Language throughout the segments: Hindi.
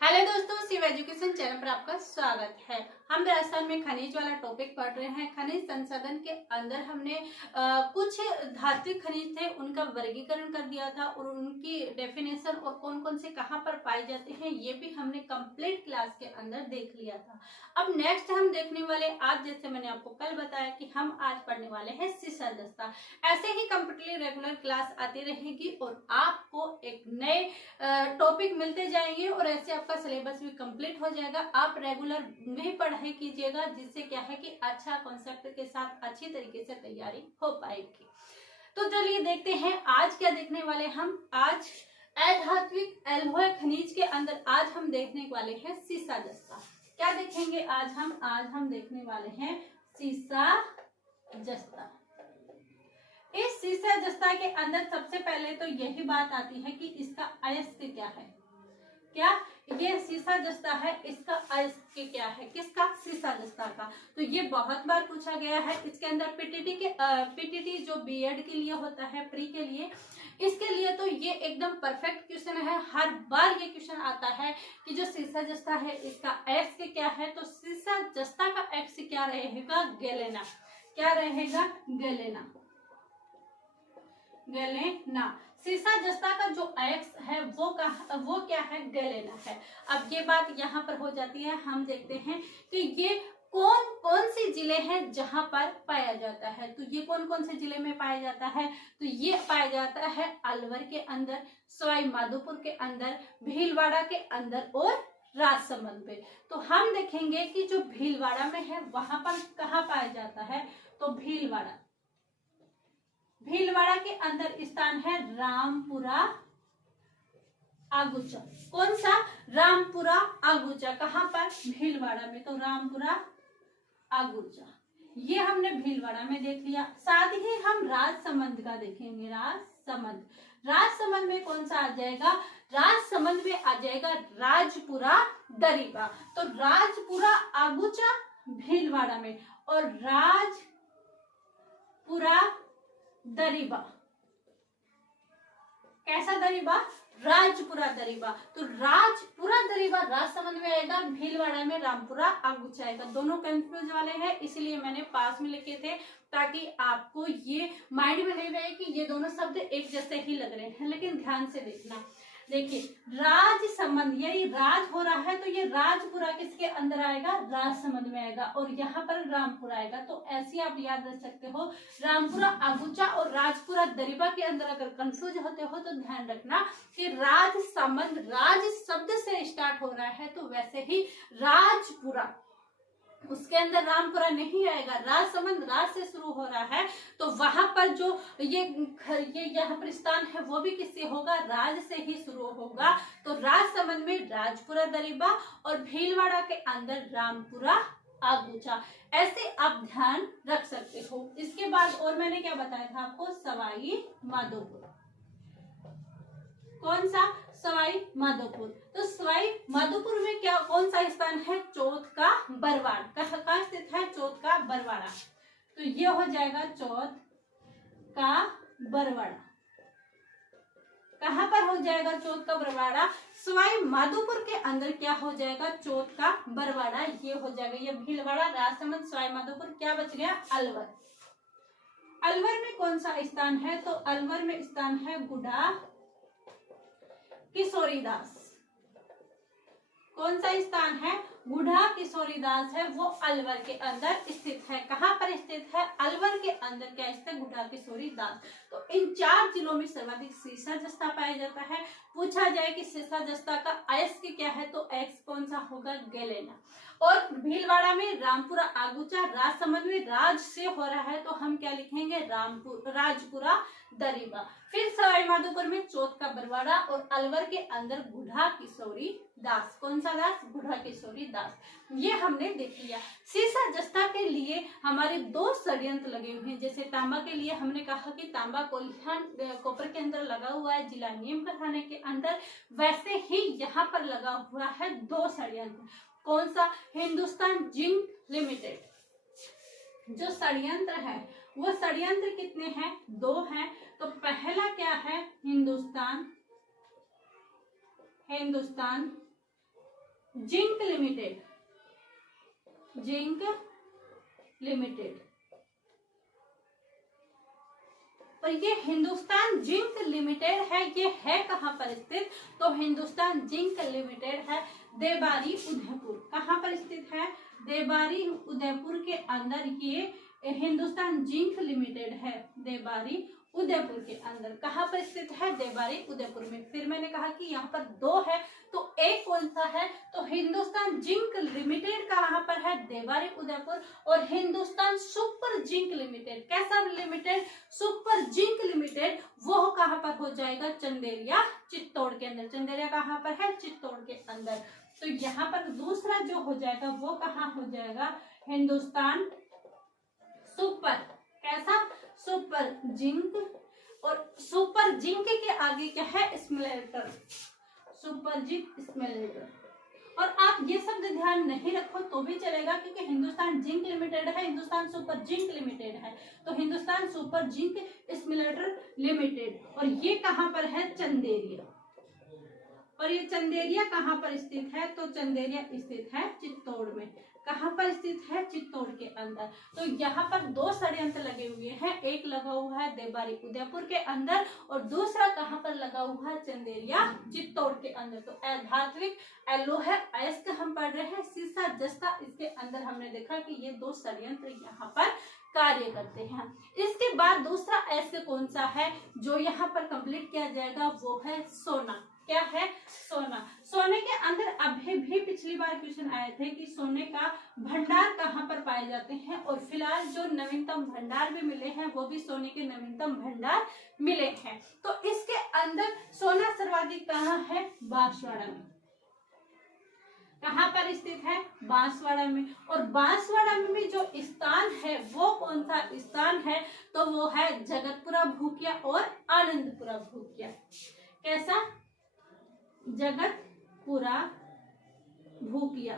हेलो दोस्तों, शिव एजुकेशन चैनल पर आपका स्वागत है। हम राजस्थान में खनिज वाला टॉपिक पढ़ रहे हैं। खनिज संसाधन के अंदर हमने कुछ धात्विक खनिज थे, उनका वर्गीकरण कर दिया था और उनकी डेफिनेशन और कौन कौन से कहाँ पर पाए जाते हैं ये भी हमने कंप्लीट क्लास के अंदर देख लिया था। अब नेक्स्ट हम देखने वाले, आज जैसे मैंने आपको कल बताया कि हम आज पढ़ने वाले हैं सीसा जस्ता। ऐसे ही कंप्लीटली रेगुलर क्लास आती रहेगी और आपको एक नए टॉपिक मिलते जाएंगे और ऐसे आपका सिलेबस भी कंप्लीट हो जाएगा। आप रेगुलर में पढ़ाई कीजिएगा, जिससे क्या है कि अच्छा कॉन्सेप्ट के साथ अच्छी तरीके से तैयारी हो पाएगी। तो चलिए देखते हैं आज क्या देखने वाले हम। आज अधात्विक एल्लोय खनिज के अंदर आज हम देखने वाले हैं सीसा जस्ता। क्या देखेंगे आज हम देखने वाले हैं सीसा जस्ता। इस सीसा जस्ता के अंदर सबसे पहले तो यही बात आती है कि इसका अयस्क क्या है। क्या ये सीसा जस्ता है, इसका अयस्क क्या है, किसका? सीसा जस्ता का। तो ये बहुत बार पूछा गया है। इसके अंदर पीटीटी जो बीएड के लिए होता है, प्री के लिए, इसके लिए तो ये एकदम परफेक्ट क्वेश्चन है। हर बार ये क्वेश्चन आता है कि जो सीसा जस्ता है इसका अयस्क क्या है। तो सीसा जस्ता का अयस्क क्या रहेगा? गैलेना। क्या रहेगा? गैलेना। गैलेना। सीसा जस्ता का जो अयस्क है वो क्या है? गैलेना है। अब ये बात यहाँ पर हो जाती है। हम देखते हैं कि ये कौन कौन से जिले हैं जहां पर पाया जाता है। तो ये कौन कौन से जिले में पाया जाता है? तो ये पाया जाता है अलवर के अंदर, सवाई माधोपुर के अंदर, भीलवाड़ा के अंदर और राजसमंद में। तो हम देखेंगे कि जो भीलवाड़ा में है वहां पर कहाँ पाया जाता है। तो भीलवाड़ा के अंदर स्थान है रामपुरा आगुचा। कौन सा? रामपुरा आगुचा। कहाँ पर? भीलवाड़ा में। तो रामपुरा आगुचा ये हमने भीलवाड़ा में देख लिया। साथ ही हम राजसमंद का देखेंगे। राजसमंद में कौन सा आ जाएगा? राजसमंद में आ जाएगा राजपुरा दरिबा। तो राजपुरा आगुचा भीलवाड़ा में और राजपुरा दरिबा। कैसा दरिबा? राजपुरा दरिबा। तो राजपुरा दरिबा राजसमंद में आएगा, भीलवाड़ा में रामपुरा आगुचा आएगा। दोनों कंफ्यूज वाले हैं, इसलिए मैंने पास में लिखे थे ताकि आपको ये माइंड में नहीं रहे कि ये दोनों शब्द एक जैसे ही लग रहे हैं। लेकिन ध्यान से देखना। देखिए राजसमंद, यही राज हो रहा है तो ये राजपुरा किसके अंदर आएगा? राजसमंद में आएगा और यहाँ पर रामपुरा आएगा। तो ऐसे आप याद रख सकते हो। रामपुरा आगुचा और राजपुरा दरिबा के अंदर अगर कंफ्यूज होते हो तो ध्यान रखना कि राजसमंद राज शब्द से स्टार्ट हो रहा है, तो वैसे ही राजपुरा उसके अंदर रामपुरा नहीं आएगा। राजसमंद राज से शुरू हो रहा है तो वहां पर जो ये यहाँ पर स्थान है वो भी किससे होगा? राज से ही शुरू होगा। तो राजसमंद में राजपुरा दरिबा और भीलवाड़ा के अंदर रामपुरा आगुचा। ऐसे आप ध्यान रख सकते हो। इसके बाद और मैंने क्या बताया था आपको? सवाई माधोपुर। कौन सा? सवाई माधोपुर। तो सवाई माधोपुर में क्या कौन सा स्थान है? चौथ का बरवाड़। कहाँ स्थित है? चौथ का बरवाड़ा। तो ये हो जाएगा चौथ का बरवाड़ा। कहाँ पर हो जाएगा चौथ का बरवाड़ा? सवाई माधोपुर के अंदर क्या हो जाएगा? चौथ का बरवाड़ा ये हो जाएगा। ये भीलवाड़ा, राजसमंद, सवाई माधोपुर, क्या बच गया? अलवर। अलवर में कौन सा स्थान है? तो अलवर में स्थान है गुढ़ा किशोरीदास। कौन सा स्थान है? गुढ़ा किशोरीदास है, वो अलवर के अंदर स्थित है। कहाँ पर स्थित है? अलवर के अंदर क्या स्थित है? गुढ़ा किशोरीदास। तो इन 4 जिलों में सर्वाधिक सीसा जस्ता पाया जाता है। पूछा जाए कि सीसा जस्ता का अयस्क क्या है तो अयस्क कौन सा होगा? गैलेना। और भीलवाड़ा में रामपुरा आगुचा, राजसमंद में राज से हो रहा है तो हम क्या लिखेंगे? राजपुरा दरिबा। फिर सवाई माधोपुर में चौथ का बरवाड़ा और अलवर के अंदर गुढ़ा किशोरी दास। कौन सा दास? गुढ़ा किशोरी दास। ये हमने देख लिया। सीसा जस्ता के लिए हमारे 2 षड्यंत्र लगे हुए हैं। जैसे तांबा के लिए हमने कहा कि तांबा कोपर के अंदर लगा हुआ है जिला नीम का थाने के अंदर, वैसे ही यहाँ पर लगा हुआ है 2 षड्यंत्र। कौन सा? हिंदुस्तान जिंक लिमिटेड जो षड्यंत्र है वो षड्यंत्र कितने हैं? 2 हैं। तो पहला क्या है? Hindustan zinc limited, zinc limited. और ये हिंदुस्तान जिंक लिमिटेड है, ये है कहाँ पर स्थित? तो हिंदुस्तान जिंक लिमिटेड है देबारी उदयपुर। कहाँ पर स्थित है? देबारी उदयपुर के अंदर ये हिंदुस्तान जिंक लिमिटेड है, देबारी उदयपुर के अंदर। कहाँ पर स्थित है? देबारी उदयपुर में। फिर मैंने कहा कि यहाँ पर दो है, तो एक कौन सा है? तो हिंदुस्तान जिंक लिमिटेड कहाँ पर है? देबारी उदयपुर। और हिंदुस्तान सुपर जिंक लिमिटेड, कैसा लिमिटेड? सुपर जिंक लिमिटेड, वो कहाँ पर हो जाएगा? चंदेरिया चित्तौड़ के अंदर। चंदेरिया कहाँ पर है? चित्तौड़ के अंदर। तो यहाँ पर दूसरा जो हो जाएगा वो कहाँ हो जाएगा? हिंदुस्तान सुपर, कैसा? Super zinc. और सुपर जिंक के आगे क्या है? Smelter, super zinc smelter. और आप ये शब्द ध्यान नहीं रखो तो भी चलेगा, क्योंकि हिंदुस्तान जिंक लिमिटेड है, हिंदुस्तान सुपर जिंक लिमिटेड है, तो Hindustan super zinc smelter limited. और ये कहाँ पर है? चंदेरिया। और ये चंदेरिया कहाँ पर स्थित है? तो चंदेरिया स्थित है चित्तौड़ में। कहाँ पर स्थित है? चित्तौड़ के अंदर। तो यहाँ पर दो षड्यंत्र लगे हुए हैं, एक लगा हुआ है देबारी उदयपुर के अंदर और दूसरा कहाँ पर लगा हुआ है? चंदेरिया चित्तौड़ के अंदर। तो धात्विक लोह अयस्क हम पढ़ रहे हैं, सीसा जस्ता, इसके अंदर हमने देखा कि ये दो षड्यंत्र यहाँ पर कार्य करते हैं। इसके बाद दूसरा अयस्क कौन सा है जो यहाँ पर कंप्लीट किया जाएगा? वो है सोना। क्या है? सोना। सोने के अंदर अभी भी पिछली बार क्वेश्चन आए थे कि सोने का भंडार कहाँ पर पाए जाते हैं, और फिलहाल जो नवीनतम भंडार भी मिले हैं वो भी सोने के नवीनतम भंडार मिले हैं। तो इसके अंदर सोना सर्वाधिक कहाँ है? बांसवाड़ा में। कहाँ पर स्थित है? बांसवाड़ा में। और बांसवाड़ा में भी जो स्थान है वो कौन सा स्थान है? तो वो है जगतपुरा भूकिया और आनंदपुरा भूकिया। कैसा? जगतपुरा भूकिया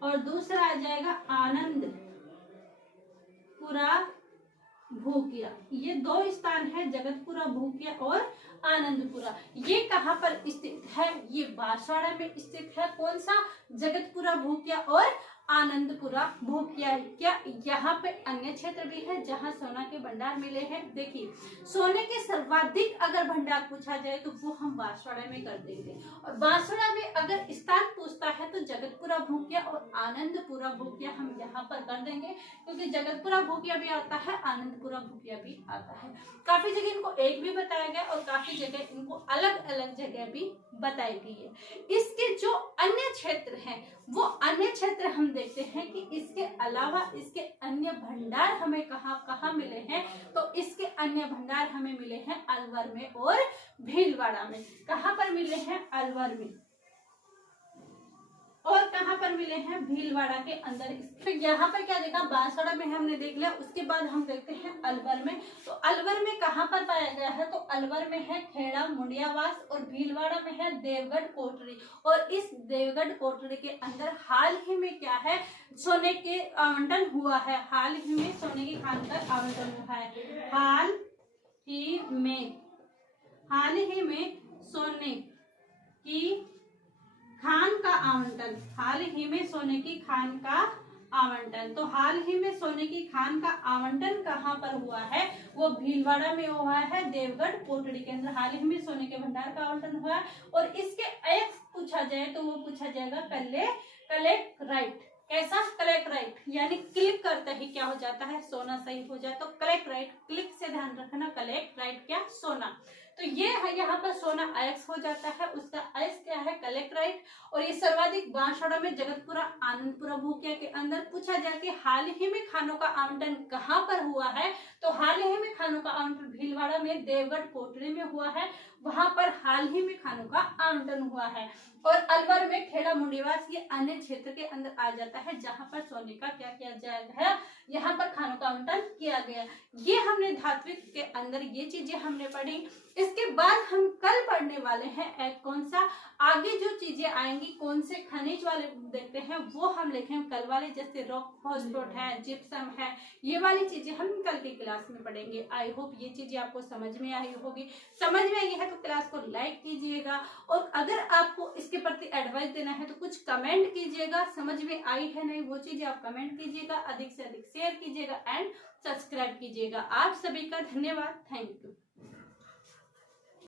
और दूसरा आ जाएगा आनंदपुरा भूकिया। ये दो स्थान है, जगतपुरा भूकिया और आनंदपुरा। ये कहाँ पर स्थित है? ये बांसवाड़ा में स्थित है। कौन सा? जगतपुरा भूकिया और आनंदपुरा भूकिया। क्या यहाँ पे अन्य क्षेत्र भी है जहाँ सोना के भंडार मिले हैं? देखिए, सोने के सर्वाधिक अगर भंडार पूछा जाए तो वो हम बांसवाड़ा में कर देंगे, और बांसवाड़ा में अगर स्थान पूछता है तो जगतपुरा भूकिया और आनंदपुरा भूकिया हम यहाँ पर कर देंगे, क्योंकि जगतपुरा भूकिया भी आता है, आनंदपुरा भूकिया भी आता है। काफी जगह इनको एक भी बताया गया और काफी जगह इनको अलग अलग जगह भी बताई गई है। इसके जो अन्य क्षेत्र हैं वो अन्य क्षेत्र हम देखते हैं कि इसके अलावा इसके अन्य भंडार हमें कहाँ कहाँ मिले हैं? तो इसके अन्य भंडार हमें मिले हैं अलवर में और भीलवाड़ा में। कहाँ पर मिले हैं? अलवर में। और कहाँ पर मिले हैं? भीलवाड़ा के अंदर। तो यहाँ पर क्या देखा? बांसवाड़ा में हमने देख लिया। उसके बाद हम देखते हैं अलवर में। तो अलवर में कहाँ पर पाया गया है? तो अलवर में है खेड़ा मुंडियावास और भीलवाड़ा में है देवगढ़ कोटरी। और इस देवगढ़ कोटरी के अंदर हाल ही में क्या है? सोने के आवंटन हुआ है। हाल ही में सोने की खान का आवंटन हुआ है। हाल ही में सोने की खान का आवंटन। हाल ही में सोने की खान का आवंटन। तो हाल ही में सोने की खान का आवंटन कहाँ पर हुआ है? वो भीलवाड़ा में हुआ है, देवगढ़ कोटड़ी के अंदर हाल ही में सोने के भंडार का आवंटन हुआ है। और इसके अयस्क पूछा जाए तो वो पूछा जाएगा कलेक्ट राइट। कैसा? कलेक्ट राइट, यानी क्लिक करते ही क्या हो जाता है? सोना सही हो जाए तो कलेक्ट राइट। क्लिक से ध्यान रखना, कलेक्ट राइट क्या? सोना। तो ये है यहाँ पर सोना अयस्क हो जाता है, उसका अयस्क क्या है? Collect right. और ये सर्वाधिक बांसवाड़ा में, जगतपुरा आनंदपुरा भूकिया के अंदर। पूछा जाए कि हाल ही में खानों का आवंटन कहाँ पर हुआ है? तो हाल ही में खानों का आवंटन भीलवाड़ा में देवगढ़ कोटरी में हुआ है, वहां पर हाल ही में खानों का आवंटन हुआ है। और अलवर में खेड़ा मुंडीवास ये अन्य क्षेत्र के अंदर आ जाता है, जहां पर सोने का क्या किया जाएगा? यहाँ पर खानों का आवंटन किया गया। ये हमने धात्विक के अंदर ये चीजें हमने पढ़ी। इसके बाद हम कल पढ़ने वाले हैं एक कौन सा? आगे जो चीजें चीजें आएंगी, कौन से खनिज वाले देखते हैं वो हम लिखें कल वाले, जैसे रॉक फॉस्फेट है, जिप्सम है, ये वाली चीजें हम कल की क्लास में पढ़ेंगे। आई होप ये चीजें आपको समझ में आई होगी। समझ में आई है तो क्लास को लाइक कीजिएगा, और अगर आपको इसके प्रति एडवाइस देना है तो कुछ कमेंट कीजिएगा। समझ में आई है नहीं वो चीजें आप कमेंट कीजिएगा, अधिक से अधिक शेयर कीजिएगा एंड सब्सक्राइब कीजिएगा। आप सभी का धन्यवाद। Thank you.